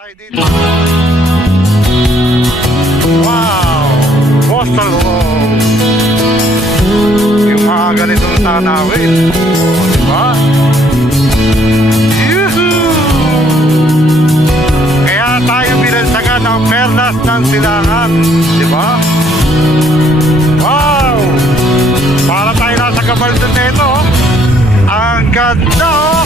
tayo dito. Wow! Postal Home. Yung mga ganitong tanawin. O, diba? Yuhuu! Kaya tayo binansagan ng perlas ng silangan. Diba? Wow! Para tayo nasa Gabaldon nito. Ang ganda, oh!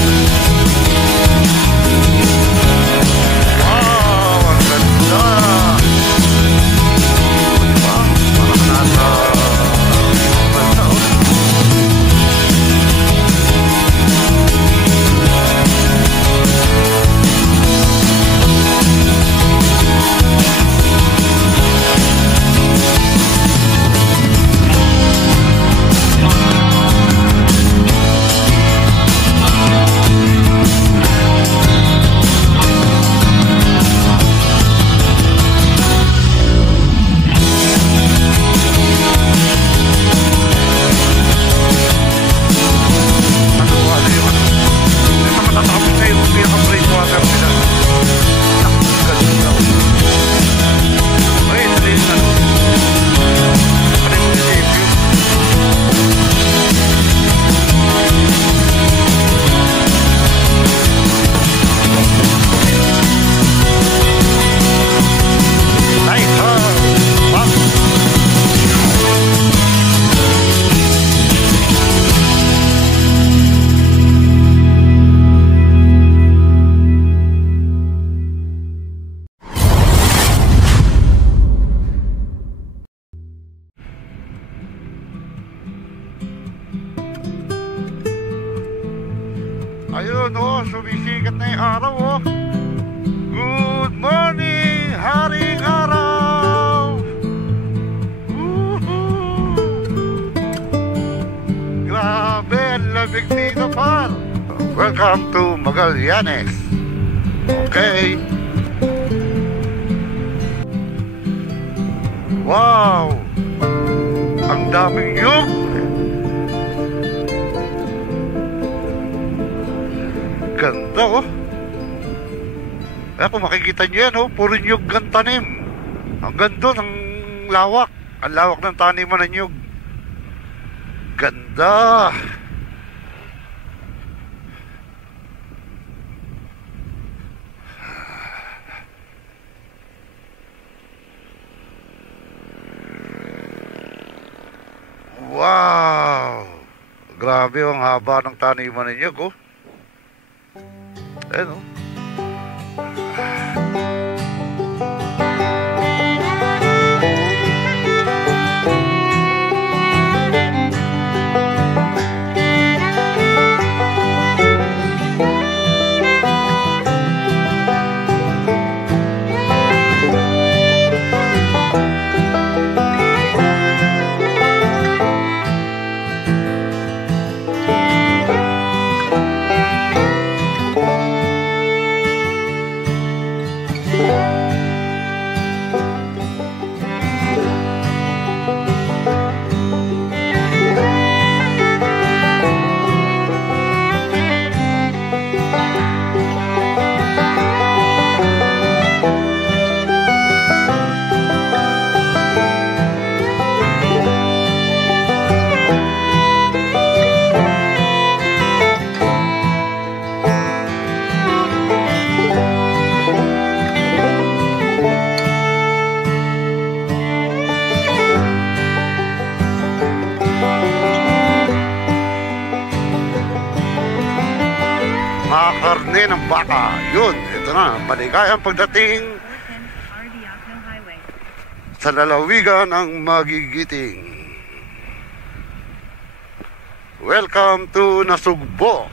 Ayun, oh, sumisikat na yung araw, oh. Good morning, haring araw. Woohoo! Grabe, ang lamig dito, par. Welcome to Magallanes. Okay. Wow! Ang daming yug. Ganda, oh. Kung makikita nyo yan, oh, puro nyug ang tanim. Ang ganda ng lawak. Ang lawak ng taniman ng nyug. Ganda. Wow. Grabe, ang haba ng taniman ng nyug, oh. Ayan, oh. Mga karne ng baka. Yun, ito na, paligayang pagdating sa lalawigan ng Magigiting. Welcome to Nasugbo.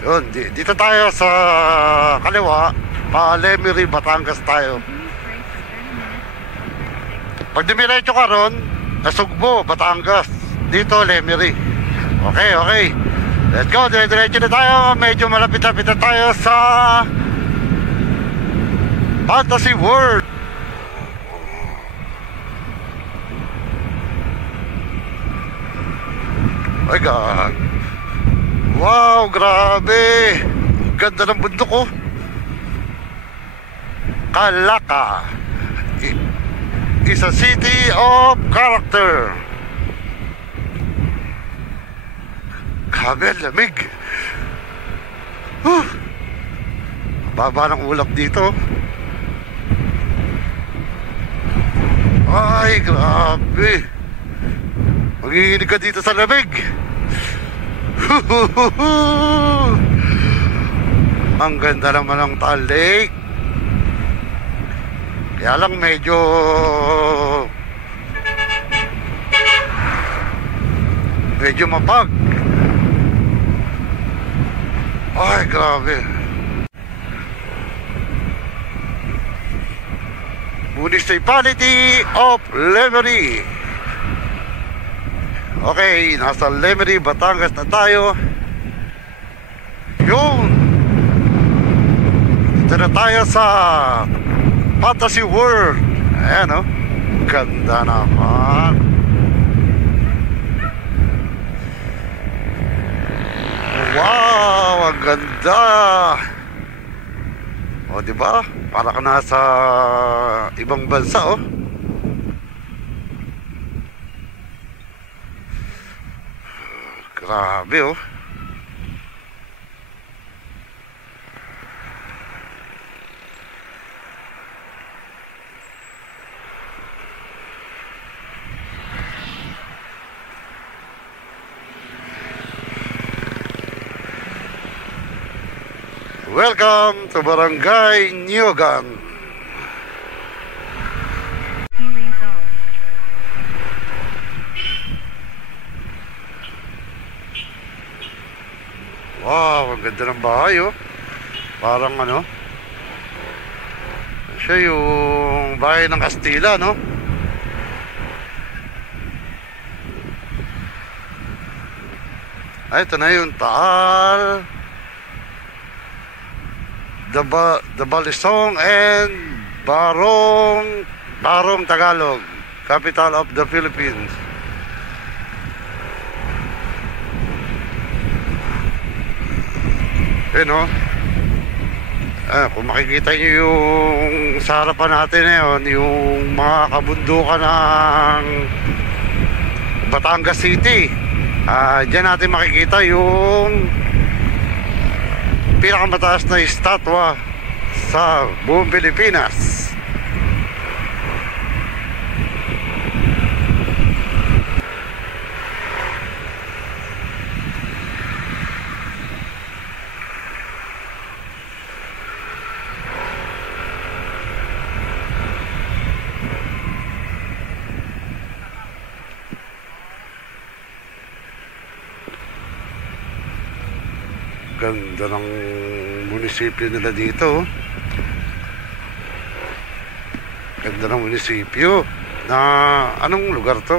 Yun, dito tayo sa kaliwa, pa Lemery, Batangas tayo. Pag dumiretso ka ron, Nasugbo, Batangas. Dito, Lemery. Okay, okay. Let's go, dire-diretso na tayo. Medyo malapit-lapit na tayo sa Fantasy World. My God. Wow, grabe. Ganda ng bundok, oh. Calacca is a city of character. Grabe, lamig. Baba ng ulap dito. Ay, grabe. Magiginig ka dito sa lamig. Ang ganda naman ng Taal Lake. Kaya lang medyo mapag. Ay, grabe. Municipality of Lemery. Okay, nasa Lemery, Batangas na tayo. Yun. Dito na tayo sa Fantasy World. Ayan, oh. Ganda naman. Wow, ang ganda. O, diba? Para ka nasa ibang bansa, oh. Grabe, oh. Welcome to Barangay Niogan. Wow, ang ganda ng bahay, oh. Parang ano, siya yung bahay ng Kastila, no? Ay, ito na yung Taal, the Balisong and Barong Tagalog, capital of the Philippines. No? Kung makikita nyo yung sa harapan natin ngayon, yung mga kabundukan ng Batangas City, dyan natin makikita yung pinakamataas na estatwa sa buong Pilipinas. Ganda ng munisipyo nila dito. Ganda ng munisipyo. Na anong lugar to?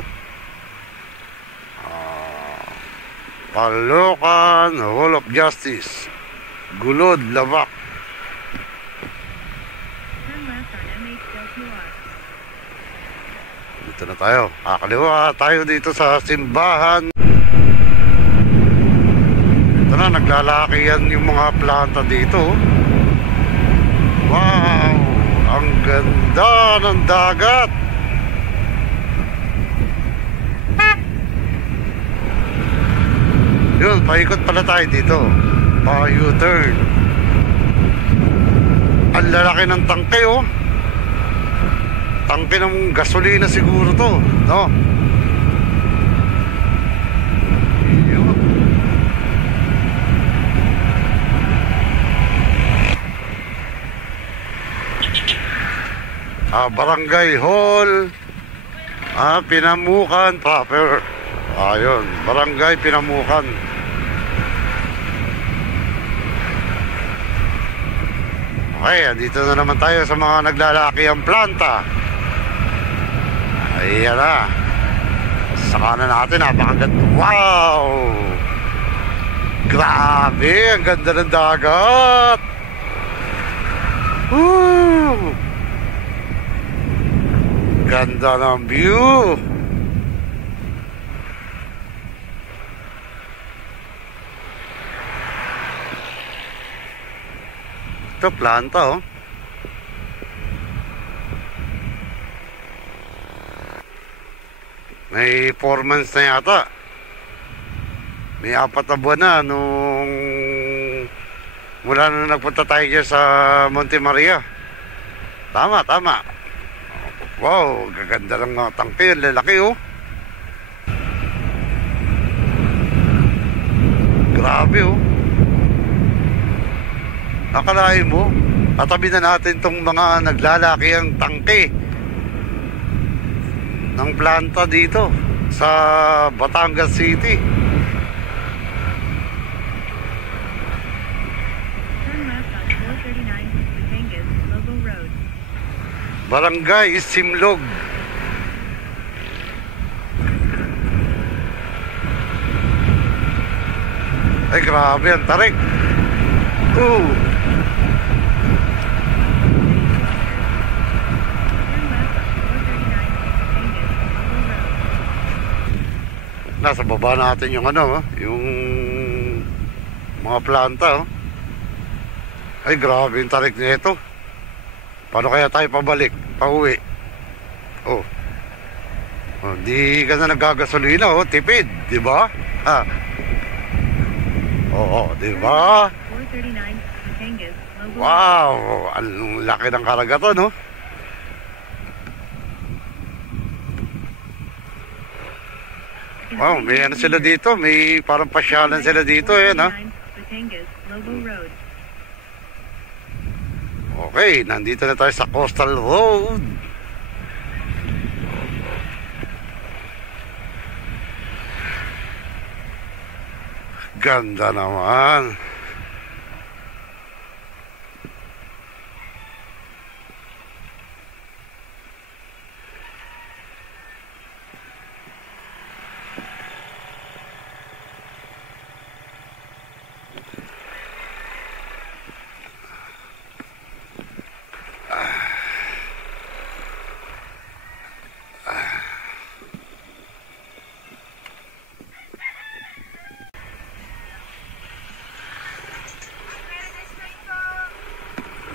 Caloocan Hall of Justice, Gulod, Lavac. Dito na tayo. Kakaliwa tayo dito sa simbahan. Na naglalaki yan yung mga planta dito. Wow, ang ganda ng dagat. Yun, paikot pala tayo dito. Pa-U-turn. Ang lalaki ng tangke, oh. Tangke ng gasolina siguro to, no? Barangay Hall, Pinamukan proper. Ayun, Barangay Pinamukan. Okay, dito na naman tayo sa mga naglalaki ang planta. Ayan na. Sa kanan natin, napakaganda. Wow! Grabe, ang ganda ng dagat. Woo! Ganda ng view. Ito planta, oh. May 4 months na yata. May 4 na buwan na nung mula na nagpunta tayo dyan sa Monte Maria. Tama. Wow, gaganda ng mga tangke. Lalaki oh. Grabe oh. Akalain mo, katabi na natin tong mga naglalaki ang tangke ng planta dito sa Batangas City. Barangay Simlog. Ay grabe ang tarik. Nasa baba natin yung ano, yung mga planta. Ay grabe yung tarik nito. Paano kaya tayo pabalik, pauwi? Oh, di ka na naggagasolina, oh, tipid, di ba? Ha? Oo, di ba? Wow, ang laki ng karagato, no? Wow, may ano sila dito, may parang pasyalan sila dito, eh, no? Okay, nandito na tayo sa Coastal Road. Ganda naman.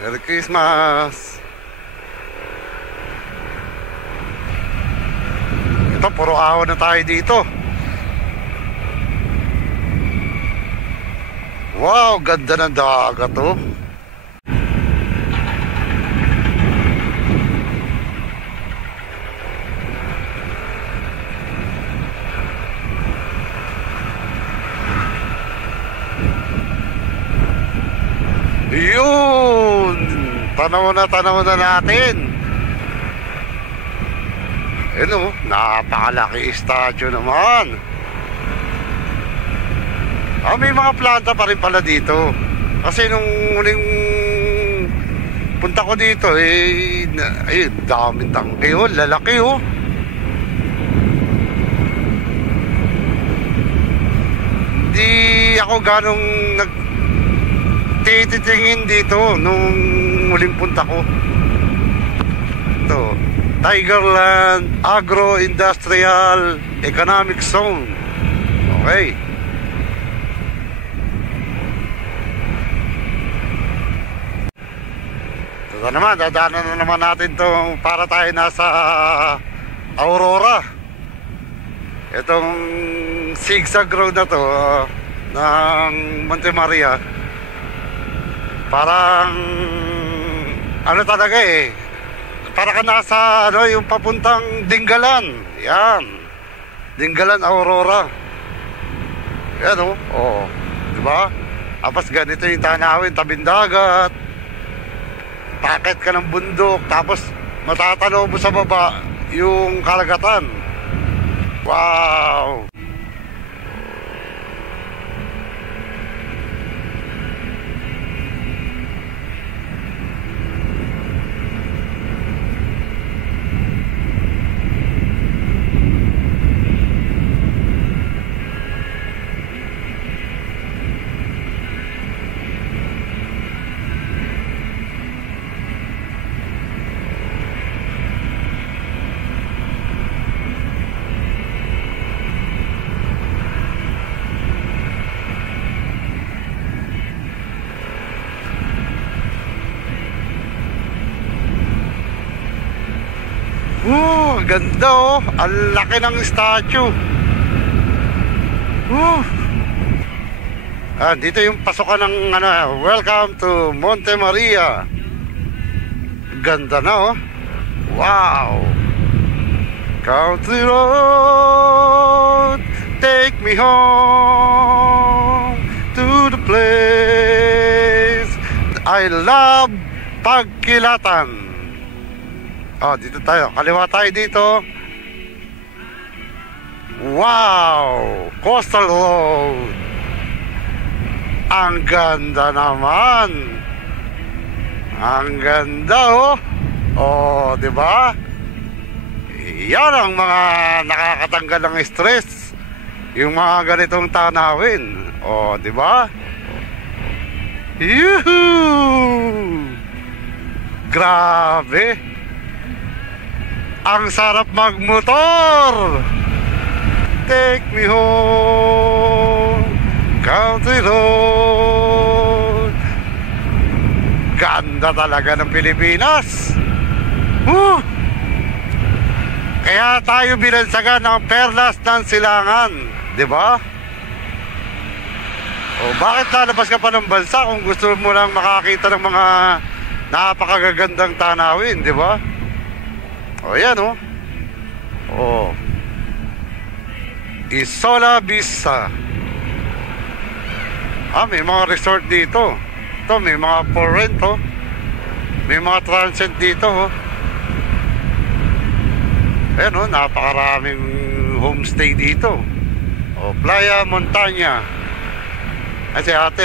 Merry Christmas! Ito, puro ahon na tayo dito. Wow, ganda ng dagat oh. Yun! Tanaw na natin. Ano, napakalaki statue naman. May mga planta pa rin pala dito. Kasi nung muling punta ko dito, daming tangke oh, lalaki oh. Hindi ako ganong titingin dito nung muling punta ko. Ito, Tigerland Agro-Industrial Economic Zone. Okay. Ito naman, dadaanan na naman natin to para tayo nasa Aurora. Itong zigzag road na to ng Monte Maria. Parang ano talaga eh, para ka nasa ano, yung papuntang Dingalan. Yan, Dingalan, Aurora. Yan oh, diba? Tapos ganito yung tanawin, tabing dagat, takit ka ng bundok, tapos matatanaw mo sa baba yung karagatan. Wow. ang ganda oh. Ang laki ng statue. Dito yung pasukan ng welcome to Monte Maria. Ganda na oh. Wow. Country road, take me home to the place I love, Pagkilatan. Dito tayo. Kaliwa tayo dito. Wow! Coastal Road. Ang ganda naman. Ang ganda oh. Di ba? Yan ang mga nakakatanggal ng stress. Yung mga ganitong tanawin. Di ba? Yuhuu! Grabe! Ang sarap magmotor. Take me home, country road. Ganda talaga ng Pilipinas. Kaya tayo binansagan ng perlas ng silangan, di ba? Bakit lalabas ka pa ng bansa kung gusto mo lang makakita ng mga napakagagandang tanawin, di ba? Yan Isola Vista. May mga resort dito. May mga for rent May mga transient dito Ayan napakaraming homestay dito. Playa Montana. Si ate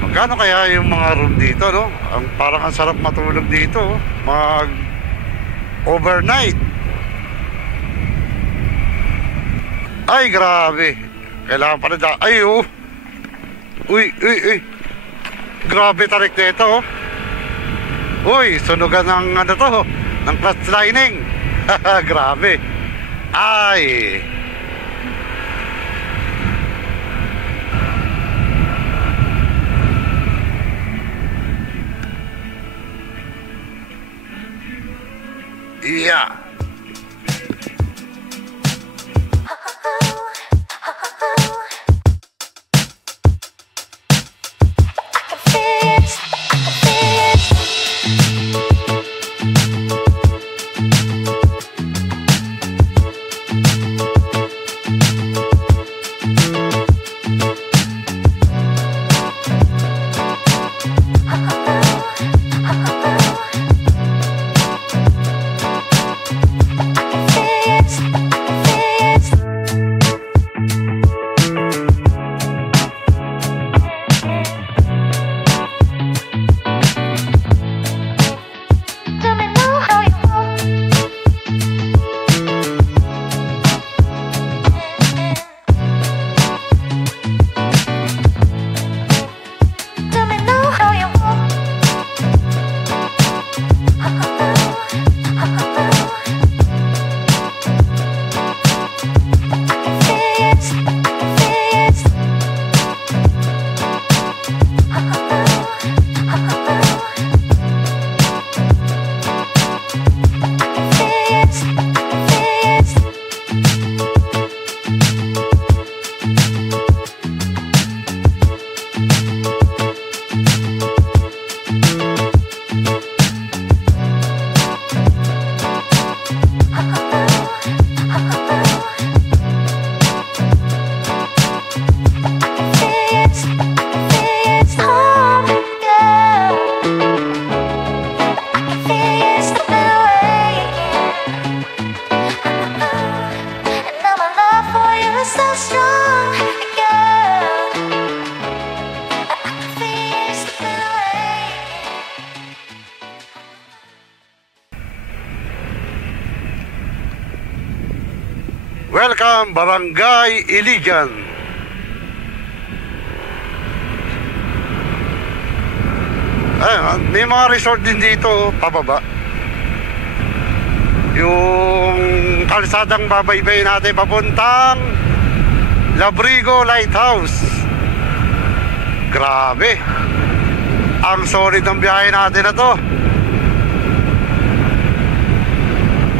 magkano kaya yung mga room dito parang ang sarap matulog dito mag overnight. Ay grabe. Kailangan pa rin Uy grabe tarik nito sunugan ng ng clutch lining. Grabe. Ay yeah. Welcome, Barangay Iligan. May mga resort din dito, pababa. Yung kalsadang babaybay natin papuntang Labrigo Lighthouse. Grabe. Ang solid ng biyahe natin na to.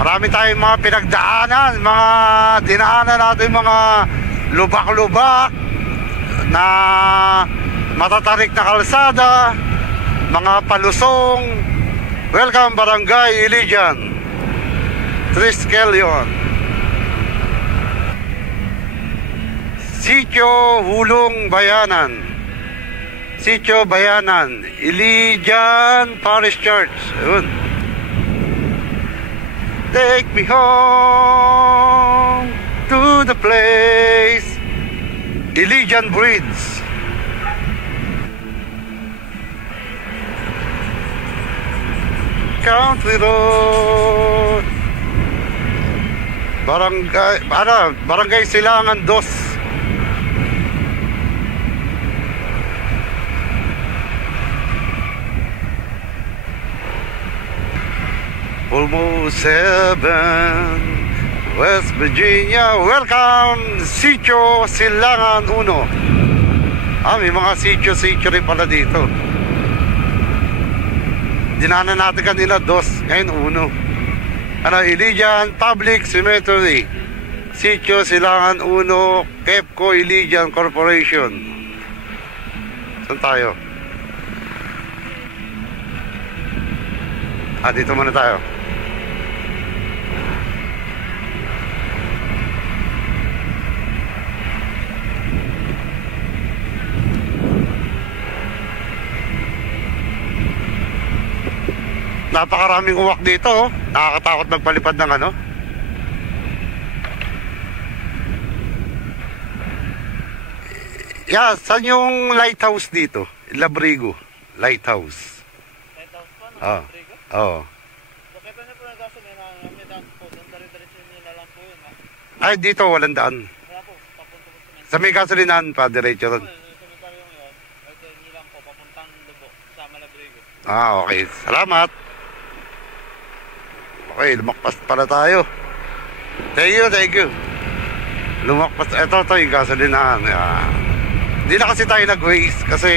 Marami tayong mga pinagdaanan, mga dinaanan natin, mga lubak-lubak na matatarik na kalsada, mga palusong. Welcome Barangay Ilijan, Triskelion, Sitio Hulong Bayanan, Sitio Bayanan, Ilijan Parish Church. Ayun. Take me home to the place, Ilijan Bridge. Country Road, Barangay Silangan 2. Almost 7, West Virginia. Welcome, Sitio Silangan 1. May mga sitio rin pala dito. Dinaanan natin kanina 2, ngayon 1. Ilijan Public Cemetery, Sitio Silangan 1, Kepco Ilijan Corporation. Saan tayo? Dito muna tayo. Napakaraming uwak dito, oh. Nakakatakot magpalipad ng ano. Saan yung lighthouse dito? Labrigo Lighthouse. Lighthouse po, no? Ah. Labrigo? Oo. Nakita niyo po na gasolina, may daan po, doon dari-diretso niyo na lang po yun, ha? Ay, dito walang daan. Wala po, papunta po sa Sa may gasolinahan pa, diretso ron. Yung komentaryong yun, ay niyo lang po, papuntang Lubo, sa Malabrigo. Okay. Salamat. Okay, lumakpas pala tayo. Thank you. Lumakpas. Ito yung gasolinahan. Hindi na kasi tayo nag-waste kasi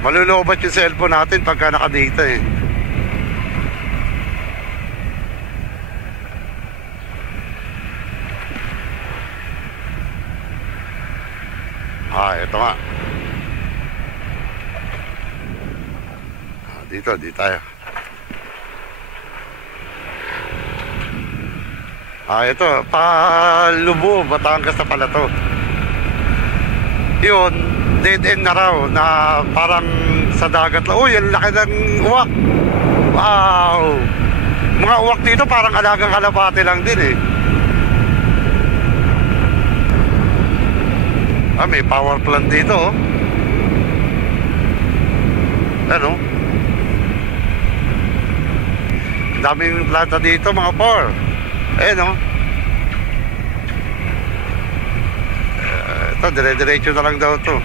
malulobat yung cellphone natin pagka nakadata eh. Ito nga. Dito tayo. Ito, Palubo, Batangas na pala to. Yun, dead end na raw na parang sa dagat lang. Uy, ang laki ng uwak. Wow. Mga uwak dito parang alagang kalapate lang din eh. May power plant dito, oh. Ano? Daming planta dito, mga power. Ayan, oh. Ito, dire-diretso na lang daw to.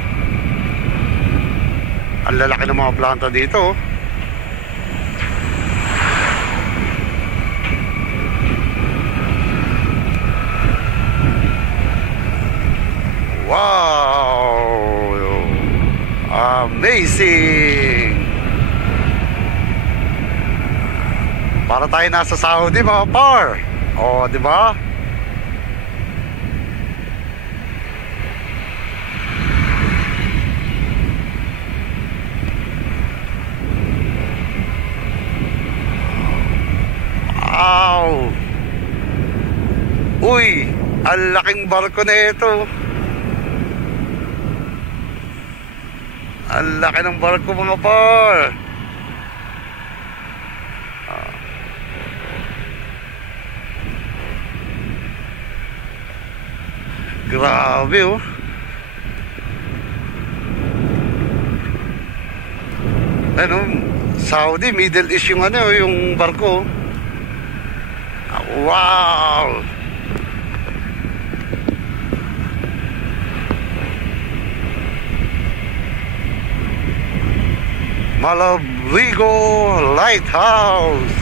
Ang lalaki ng mga planta dito, oh. Wow! Amazing! Para tayo nasa Saudi, mga par. O, di ba? Wow! Uy, ang laking barko na ito. Ang laki ng barko, mga par. Grabe, oh. Ano, Saudi, Middle East yung ano, yung barko. Wow! Malabrigo Lighthouse.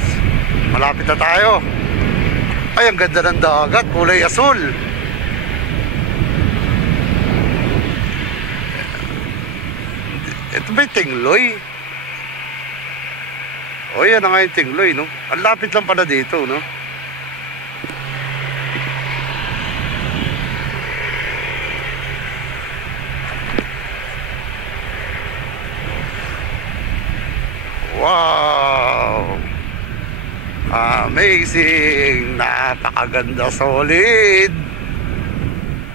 Malapit na tayo. Ay, ang ganda ng dagat, kulay asul. Ito ba yung Tingloy? O yan na nga yung Tingloy, no? Ang lapit lang pala dito, no? Wow! Amazing! Napakaganda, solid!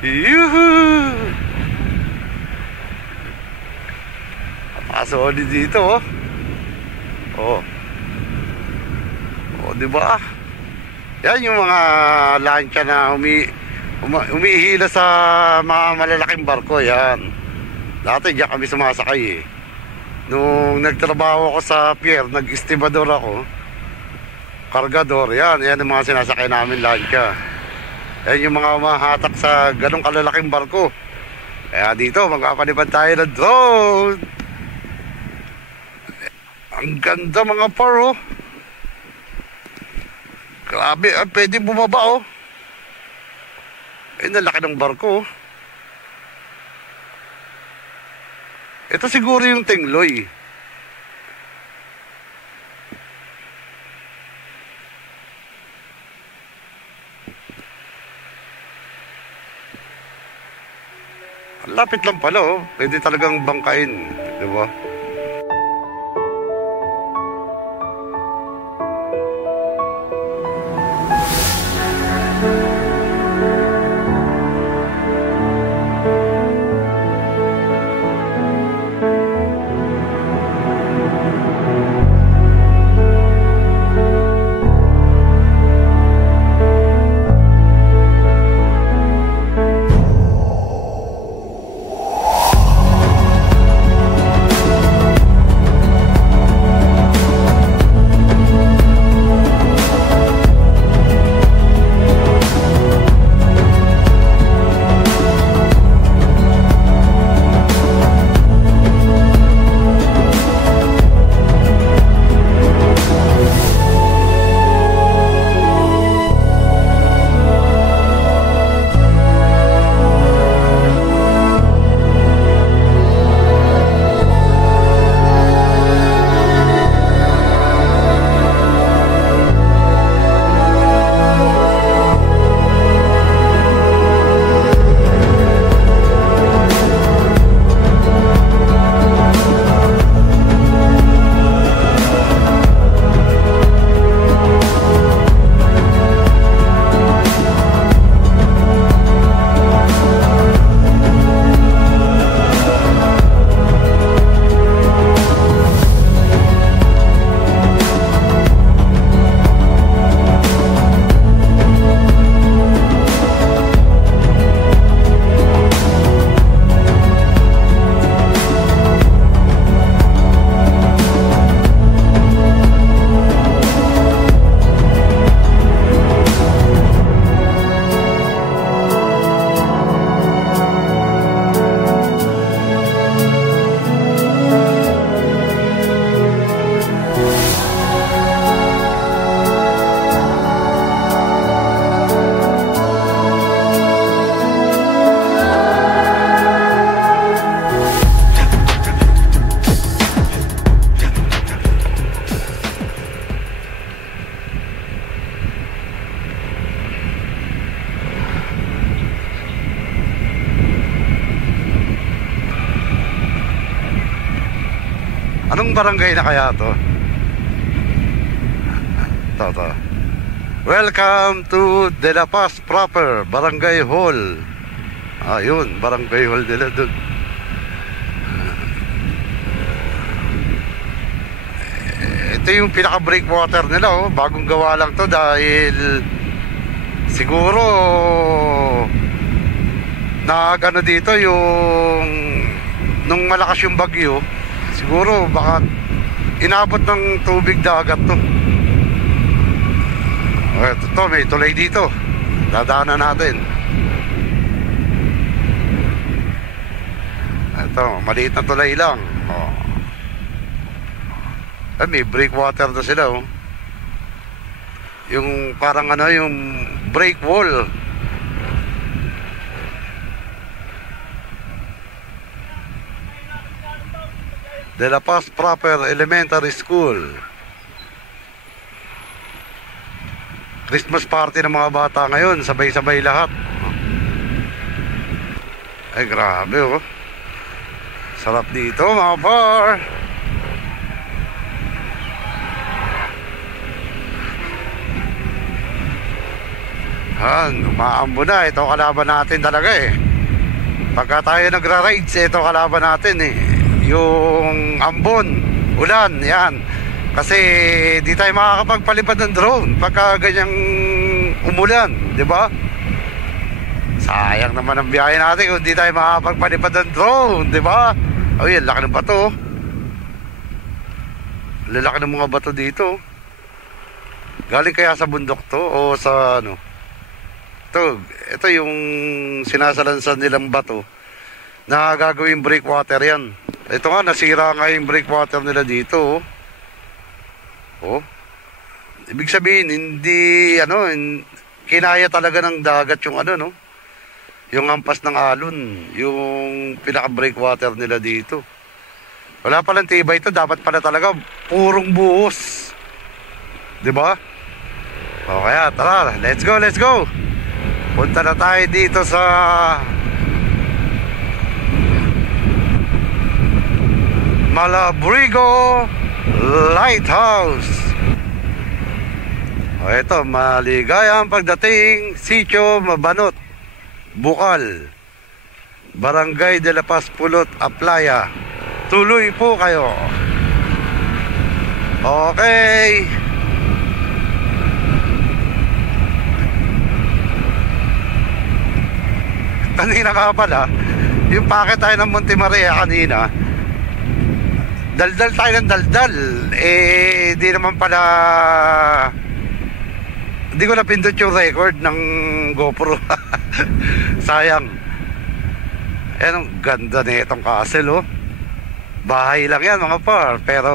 Yuhu! Napaka-solid dito, oh. Oh. Oh, di ba? Yan yung mga lancha na umihila sa mga malalaking barko, yan. Dati diyan kami sumasakay eh. Nung nagtrabaho ako sa pier, nag-estibador ako, kargador, yan yung mga sinasakay namin lancha. Yan yung mga mahatak sa ganong kalalaking barko. Kaya dito, magpapalipad tayo ng drone. Ang ganda mga par, oh. Grabe, pwede bumaba, oh. Ay, nalaki ng barko, oh. Ito siguro yung Tingloy. Ang lapit lang pala, oh. Pwede talagang bangkain, di ba? Anong barangay na kaya to? Ito. Welcome to De La Paz proper, Barangay Hall. Ayun, Barangay Hall nila dun. Ito yung pinaka breakwater nila, oh. Bagong gawa lang to dahil siguro nag-ano dito yung nung malakas yung bagyo. Siguro baka inabot ng tubig dagat to. Ito, may tulay dito. Dadaanan natin. Ito, maliit na tulay lang. Oh. May breakwater na sila, oh. Yung parang ano, yung break wall. De La Paz proper elementary school. Christmas party ng mga bata ngayon, sabay-sabay lahat. Ay, grabe oh. Sarap dito mga par. Umaambo na. Ito kalaban natin talaga eh. Pagka tayo nagra-rides, ito kalaban natin eh. Yung ambon, ulan, yan. Kasi di tayo makakapagpalipad ng drone pagka ganyang umulan, di ba? Sayang naman ang biyahe natin kung di tayo makakapagpalipad ng drone, di ba? Ay, ang laki ng bato. Lalaki ng mga bato dito. Galing kaya sa bundok to o sa ano? Ito yung sinasalansan nilang bato na gagawing breakwater yan. Ito nga, nasira nga yung breakwater nila dito. Oh. Ibig sabihin, hindi, kinaya talaga ng dagat yung no? Yung hampas ng alon, yung pinaka-breakwater nila dito. Wala palang tibay ito, dapat pala talaga purong buhos. 'Di ba? O kaya, tara, let's go. Punta na tayo dito sa Malabrigo Lighthouse. O ito, maligayang pagdating, Sitio Mabanot, Bukal, Barangay de la Paz, Pulot, Aplaya. Tuloy po kayo. Okay. Kanina ka pala, yung packet tayo ng Monte Maria kanina, daldal tayo ng daldal. Di naman pala, hindi ko napindot yung record ng GoPro. Sayang. Ang ganda na itong castle oh. Bahay lang yan mga par, pero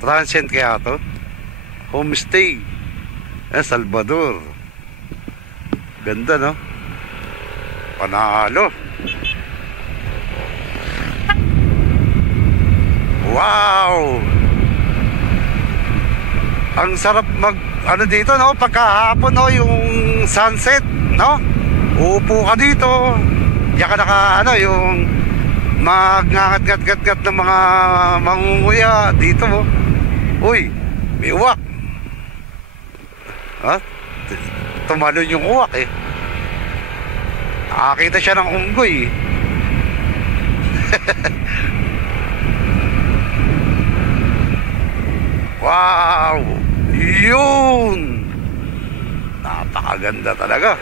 transient kaya to. Homestay Salvador. Ganda no. Panalo. Wow! Ang sarap dito no, pagkahapon no, yung sunset no. Uupo ka dito. Diyan ka yung magngangat-gat ng mga mangunguya dito mo. Uy, may uwak. Ha? Tumalon yung uwak eh. Nakakita siya ng unggoy. Wow! Yun! Napakaganda talaga.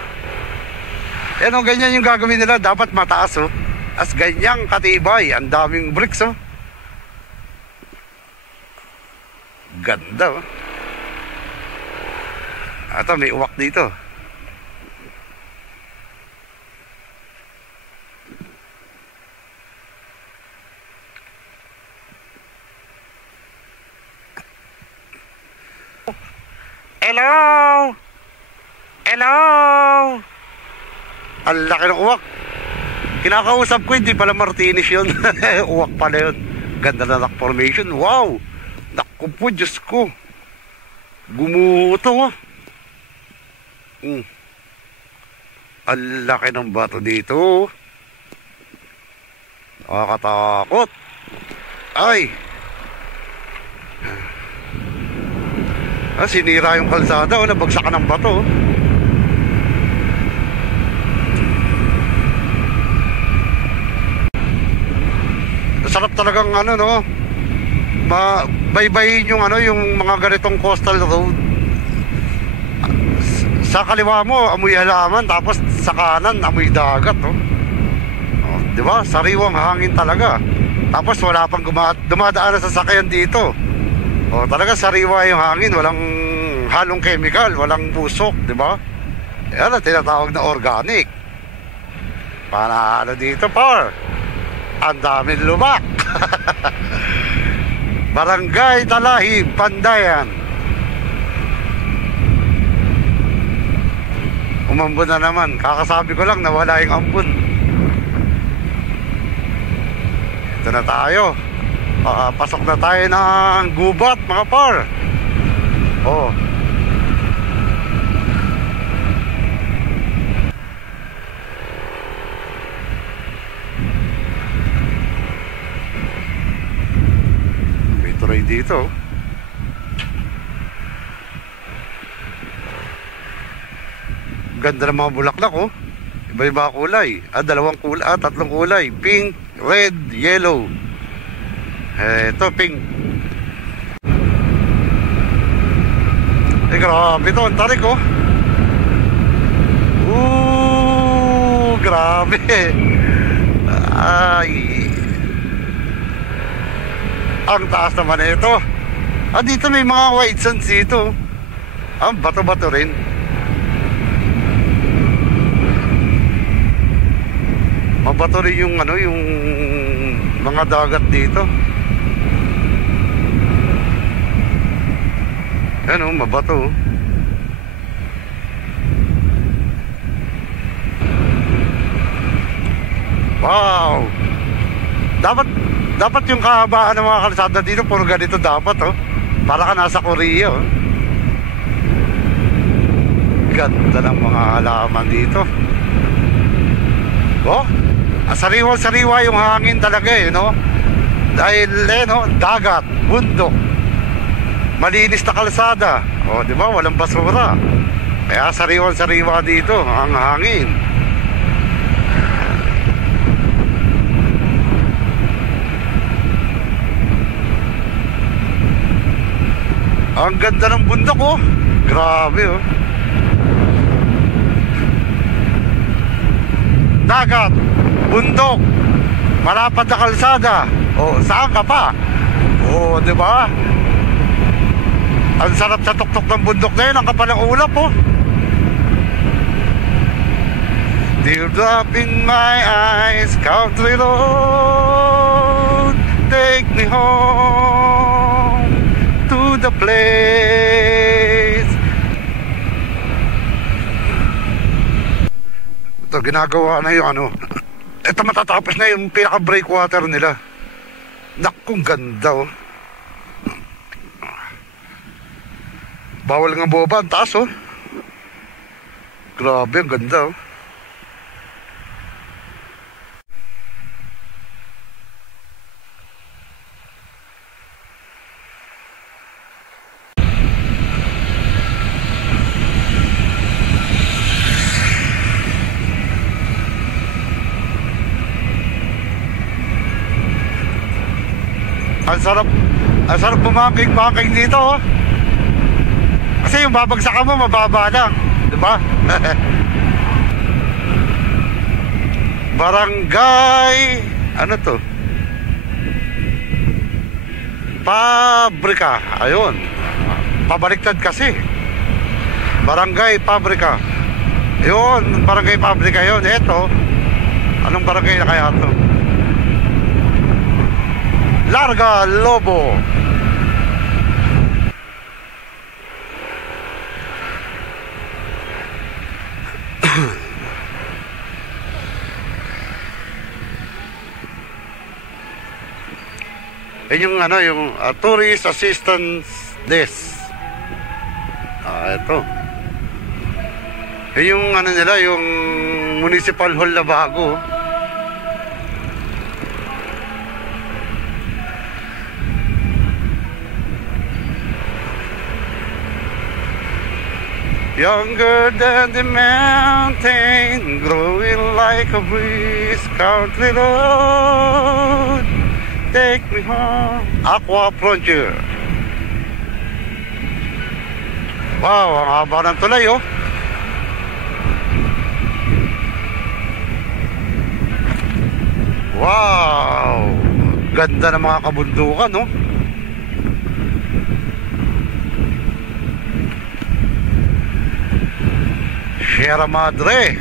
Ganyan yung gagawin nila. Dapat mataas oh. As ganyang katibay. Ang daming bricks oh. Ganda oh. Ito may uwak dito. Hello! Ang laki ng uwak. Kinakausap ko, hindi pala Martinez yun. Uwak pala yun. Ganda na rock formation. Wow! Naku po, Diyos ko. Gumuto oh. Ang laki ng bato dito. Nakakatakot. Ay! Sinira yung kalsada o nabagsakan ng bato. Sarap talagang no, baybayin yung yung mga ganitong coastal road. Sa kaliwa mo amoy halaman, tapos sa kanan amoy dagat oh. Di ba? Sariwang hangin talaga. Tapos wala pang dumadaan na sasakyan dito. Talaga sariwa yung hangin, walang halong chemical, walang pusok, di ba? Yan ang tinatawag na organic. Panalo dito, par. Ang daming lumak. Barangay Talahib, Pandayan. Umambon na naman. Kakasabi ko lang, nawala yung ambon. Ito na tayo. Pasok na tayo ng gubat, mga par. tulay dito. Ganda ng mga bulaklak, oh. Iba-iba kulay. Dalawang kulay, tatlong kulay. Pink, red, yellow. Ito, pink. Grabe ito. Ang tarik, oh. Grabe. Ay. Ang taas naman ito. Dito may mga white sands dito. Bato-bato rin. Mabato rin yung yung mga dagat dito. Mabato. Wow. Dapat yung kahabaan ng mga kalsada dito puro ganito dapat, oh. Para ka nasa Korea, oh. Ganda ng mga halaman dito. Oh, sariwa-sariwa yung hangin talaga, no? Dahil, dagat, bundok, malinis na kalsada. Di ba? Walang basura. Kaya sariwa-sariwa dito ang hangin. Ang ganda ng bundok, oh. Grabe, oh. Dagat, bundok, malapad na kalsada. Saan ka pa? Di ba? Ang sarap sa tuktok ng bundok na yun. Ang kapal ng ulap, oh. Teardrop in my eyes, country road, take me home to the place. Ito, ginagawa na yung ito, matatapos na yung pinaka-breakwater nila. Nakong ganda, oh. Bawal nga boba, ang taas, oh. Grabe, ang ganda, oh. Ang sarap bumaking dito, oh. Kasi yung babagsakan mo mababa lang, di ba? Barangay, ano to? Pabrika, ayun. Pabaliktad kasi. Barangay Pabrika. Yun, Barangay Pabrika yun. Eto, anong barangay na kaya to? Larga Lobo. Yung yung Tourist Assistance Desk. Ito. Yung nila, yung Municipal Hall na bago. Younger than the mountain, growing like a breeze, country road, take me home. Aqua Frontier. Wow, ang haba ng tulay, oh. Wow, ganda ng mga kabundukan, no? Sierra Madre.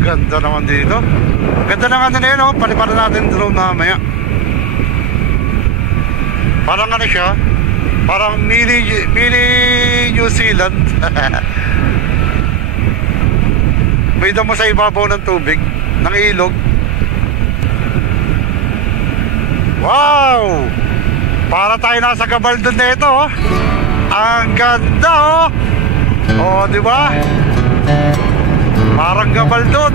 Ganda naman dito. Ganda ng na yun, oh. Paliparan natin drone mamaya. Parang siya, parang mini New Zealand. May damo sa ibabaw ng tubig, ng ilog. Wow! Para tayo nasa Gabaldon na ito, oh. Ang ganda, oh. Oh, di ba? Parang gabaldon.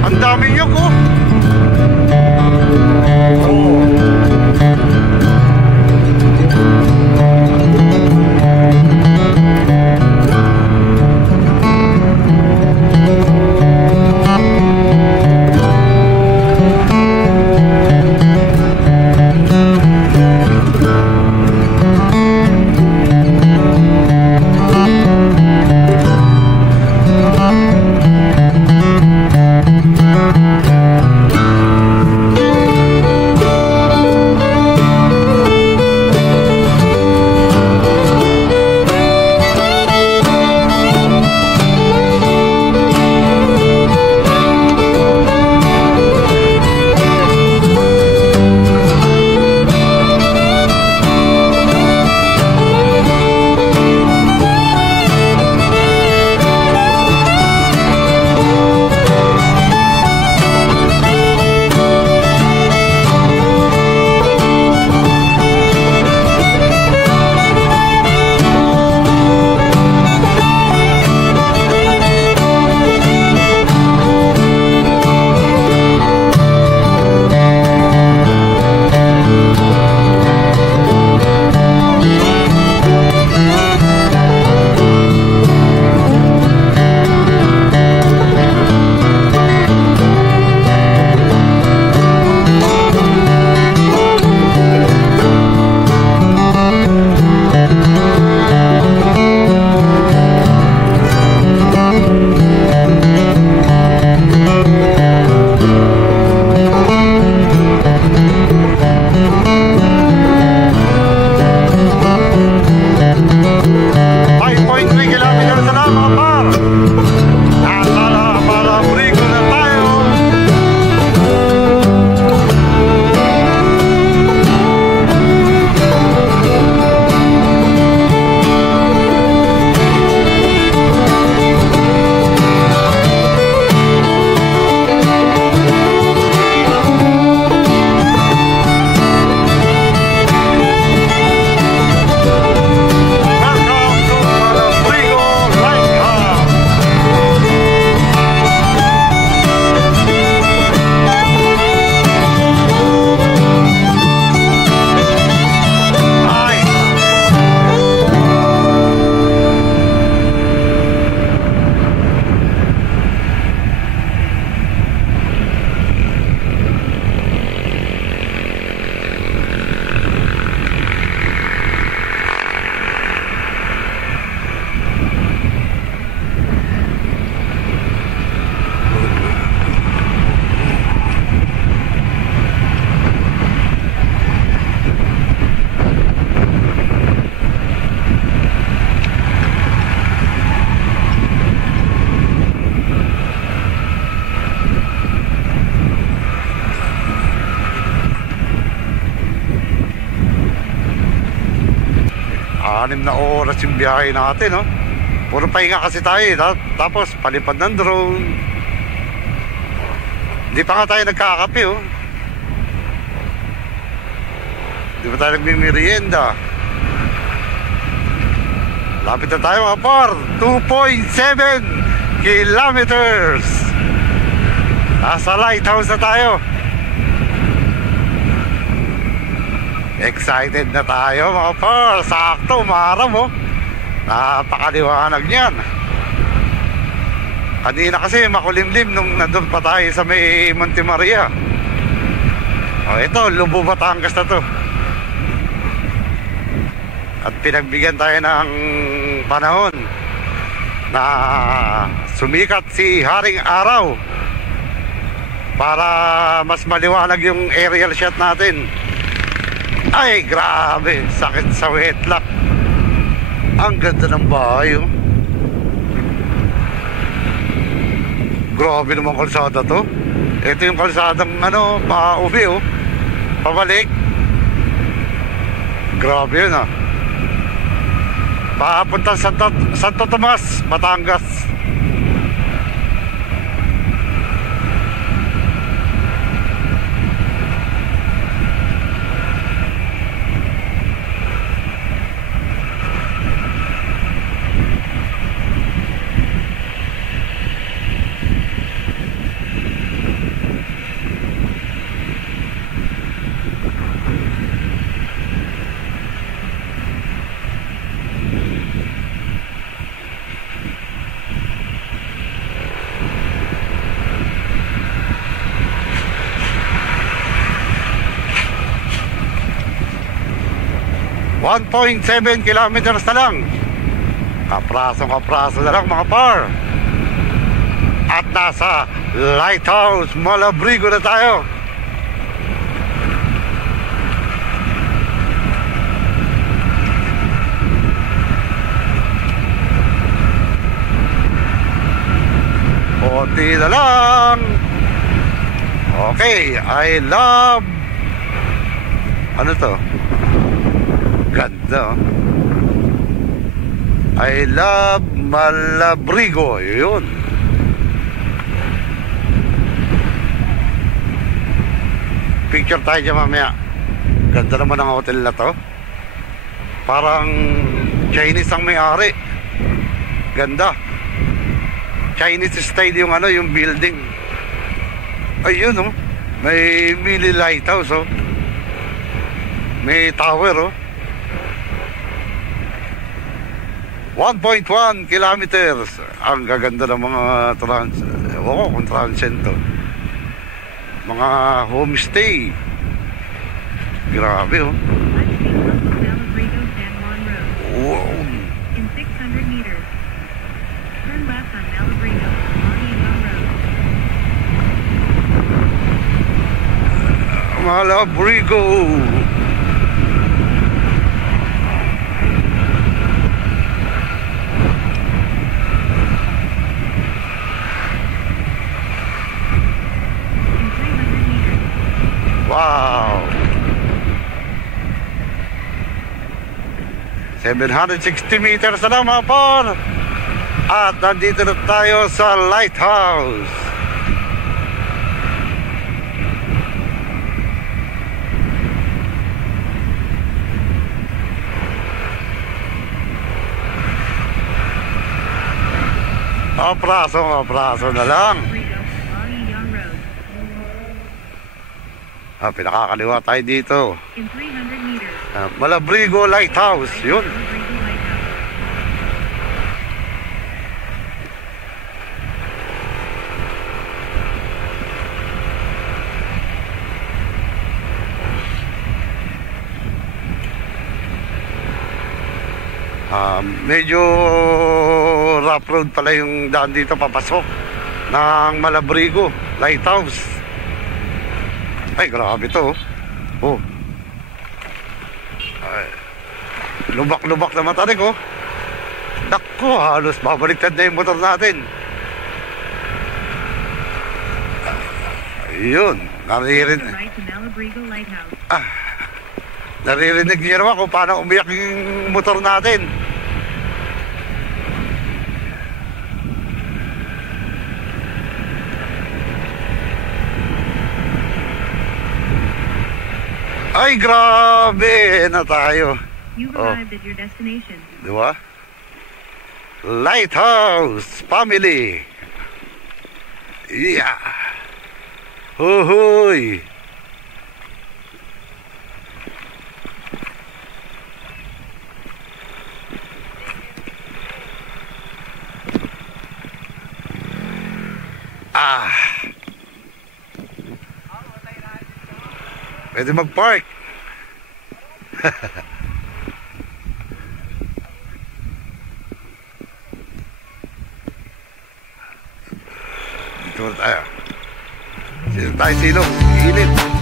Ang dami niyog, oh. Anim na oras yung biyahe natin, no? Puro pahinga kasi tayo, tapos palipad ng drone. Hindi pa nga tayo nagkakape, oh. Hindi pa tayo nagmimerienda. Lapit na tayo, mga par. 2.7 kilometers. Nasa lighthouse na tayo. Excited na tayo, mga par. Sakto, umaram, oh. Napakaliwanag niyan. Kanina kasi makulimlim nung nandun pa tayo sa may Monte Maria. O ito, Lubo, Batangas na to. At pinagbigyan tayo ng panahon na sumikat si Haring Araw para mas maliwanag yung aerial shot natin. Ay, grabe, sakit sa wetlock. Ang ganda ng bahay, oh. Grabe naman kalsada to. Ito yung kalsadang pa-uwi, oh. Pabalik. Grabe yun, ah. Papunta Santo Tomas, Batangas. 1.7 kilometers na lang. Kapraso na lang mga par. At nasa Lighthouse Malabrigo na tayo. Konti na lang. Okay, I love. Ano to? Ganda, oh. I love Malabrigo. Yun. Picture tayo dyan mamaya. Ganda naman ang hotel na to. Parang Chinese ang may-ari. Ganda. Chinese style yung ano, yung building. Ayun, oh. May mini lighthouse, oh. May tower, oh. 1.1 kilometers. Ang gaganda ng mga ewan ko kung transient to. Mga homestay. Grabe, oh. Wow. In 600 meters, turn left on Malabrigo, Malabrigo. Wow. 760 meters na lang mga par. At nandito na tayo sa Lighthouse. Apraso na lang. Pinakakaliwa tayo dito. In 300 meters, Malabrigo Lighthouse. Yun. Malabrigo Lighthouse. Medyo rough road pala yung daan dito papasok ng Malabrigo Lighthouse. Ay, grabe to. Oh. Ay, lubak-lubak na matarik, oh. Naku, halos babaliktad na yung motor natin. Ayun, naririnig. Right to Malabrigo Lighthouse. Naririnig niyo naman kung paano umiyak yung motor natin. Ay, grabe na tayo. You've arrived at your destination. Diba? Lighthouse Family. Yeah. Huhuy. Pwede mag-park. Dito na tayo. Sino tayo silong? Init.